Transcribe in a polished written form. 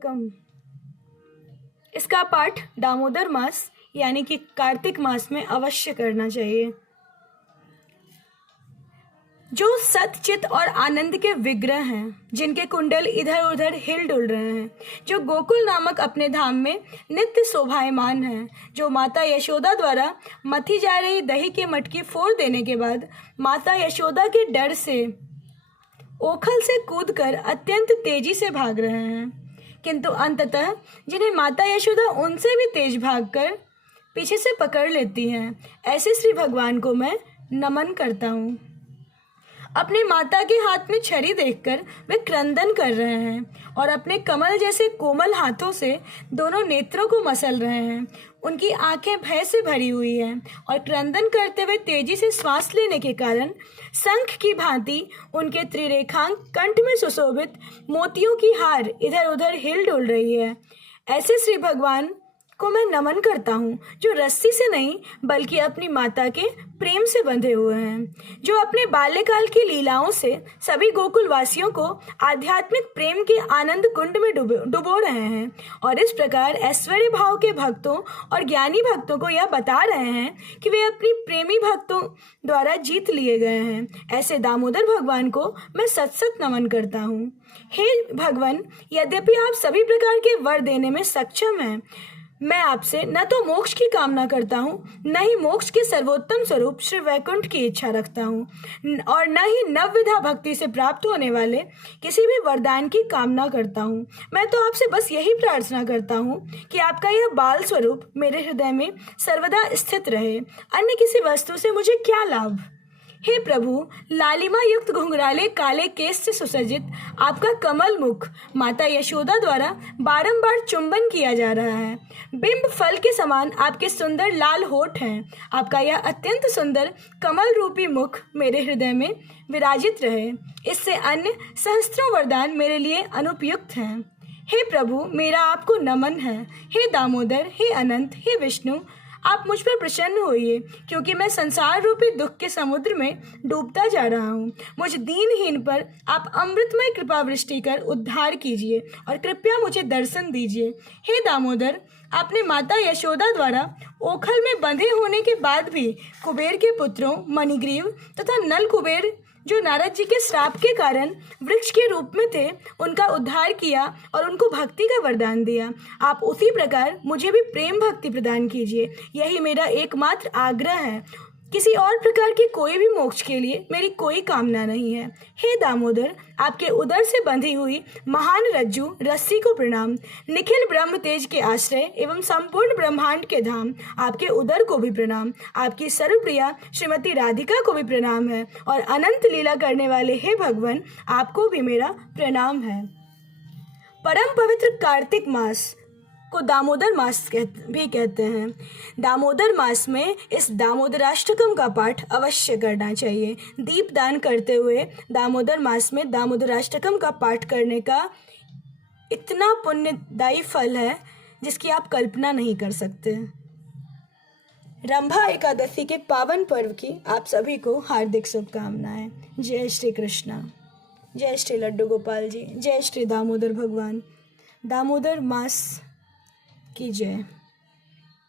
अष्टकम। इसका पाठ दामोदर मास यानी कि कार्तिक मास में अवश्य करना चाहिए। जो सतचित और आनंद के विग्रह हैं, जिनके कुंडल इधर उधर हिल डुल रहे हैं, जो गोकुल नामक अपने धाम में नित्य शोभायमान हैं, जो माता यशोदा द्वारा मथी जा रही दही की मटकी फोड़ देने के बाद माता यशोदा के डर से ओखल से कूदकर अत्यंत तेजी से भाग रहे हैं, किंतु अंततः जिन्हें माता यशोदा उनसे भी तेज भागकर पीछे से पकड़ लेती हैं, ऐसे श्री भगवान को मैं नमन करता हूँ। अपनी माता के हाथ में छड़ी देखकर वे क्रंदन कर रहे हैं और अपने कमल जैसे कोमल हाथों से दोनों नेत्रों को मसल रहे हैं। उनकी आंखें भय से भरी हुई हैं और क्रंदन करते हुए तेजी से श्वास लेने के कारण शंख की भांति उनके त्रिरेखांक कंठ में सुशोभित मोतियों की हार इधर उधर हिल डुल रही है। ऐसे श्री भगवान को मैं नमन करता हूँ, जो रस्सी से नहीं बल्कि अपनी माता के प्रेम से बंधे हुए हैं, जो अपने बाल्यकाल की लीलाओं से सभी गोकुल वासियों को आध्यात्मिक प्रेम के आनंद कुंड में डुबो रहे हैं और इस प्रकार ऐश्वर्य भाव के भक्तों और ज्ञानी भक्तों को यह बता रहे हैं कि वे अपनी प्रेमी भक्तों द्वारा जीत लिए गए हैं। ऐसे दामोदर भगवान को मैं सत सत नमन करता हूँ। हे भगवान, यद्यपि आप सभी प्रकार के वर देने में सक्षम हैं, मैं आपसे न तो मोक्ष की कामना करता हूँ, न ही मोक्ष के सर्वोत्तम स्वरूप श्री वैकुंठ की इच्छा रखता हूँ, और न ही नवविधा भक्ति से प्राप्त होने वाले किसी भी वरदान की कामना करता हूँ। मैं तो आपसे बस यही प्रार्थना करता हूँ कि आपका यह बाल स्वरूप मेरे हृदय में सर्वदा स्थित रहे। अन्य किसी वस्तु से मुझे क्या लाभ। हे प्रभु, लालिमा युक्त घुंघराले काले केस से सुसज्जित आपका कमल मुख माता यशोदा द्वारा बारंबार चुंबन किया जा रहा है। बिंब फल के समान आपके सुंदर लाल होठ हैं। आपका यह अत्यंत सुंदर कमल रूपी मुख मेरे हृदय में विराजित रहे। इससे अन्य सहस्त्रों वरदान मेरे लिए अनुपयुक्त हैं। हे प्रभु, मेरा आपको नमन है। हे दामोदर, हे अनंत, हे विष्णु, आप मुझ पर प्रसन्न होइए, क्योंकि मैं संसार रूपी दुख के समुद्र में डूबता जा रहा हूँ। मुझ दीनहीन पर आप अमृतमय कृपा वृष्टि कर उद्धार कीजिए और कृपया मुझे दर्शन दीजिए। हे दामोदर, आपने माता यशोदा द्वारा ओखल में बंधे होने के बाद भी कुबेर के पुत्रों मणिग्रीव तथा नल कुबेर, जो नारद जी के श्राप के कारण वृक्ष के रूप में थे, उनका उद्धार किया और उनको भक्ति का वरदान दिया। आप उसी प्रकार मुझे भी प्रेम भक्ति प्रदान कीजिए। यही मेरा एकमात्र आग्रह है। किसी और प्रकार की कोई भी मोक्ष के लिए मेरी कोई कामना नहीं है। हे दामोदर, आपके उदर से बंधी हुई महान रज्जु रस्सी को प्रणाम। निखिल ब्रह्म तेज के आश्रय एवं संपूर्ण ब्रह्मांड के धाम, आपके उदर को भी प्रणाम। आपकी सर्वप्रिया श्रीमती राधिका को भी प्रणाम है और अनंत लीला करने वाले हे भगवान, आपको भी मेरा प्रणाम है। परम पवित्र कार्तिक मास को दामोदर मास भी कहते हैं। दामोदर मास में इस दामोदराष्टकम का पाठ अवश्य करना चाहिए। दीपदान करते हुए दामोदर मास में दामोदराष्टकम का पाठ करने का इतना पुण्यदायी फल है जिसकी आप कल्पना नहीं कर सकते। रंभा एकादशी के पावन पर्व की आप सभी को हार्दिक शुभकामनाएं। जय श्री कृष्णा, जय श्री लड्डू गोपाल जी, जय श्री दामोदर भगवान। दामोदर मास की जय।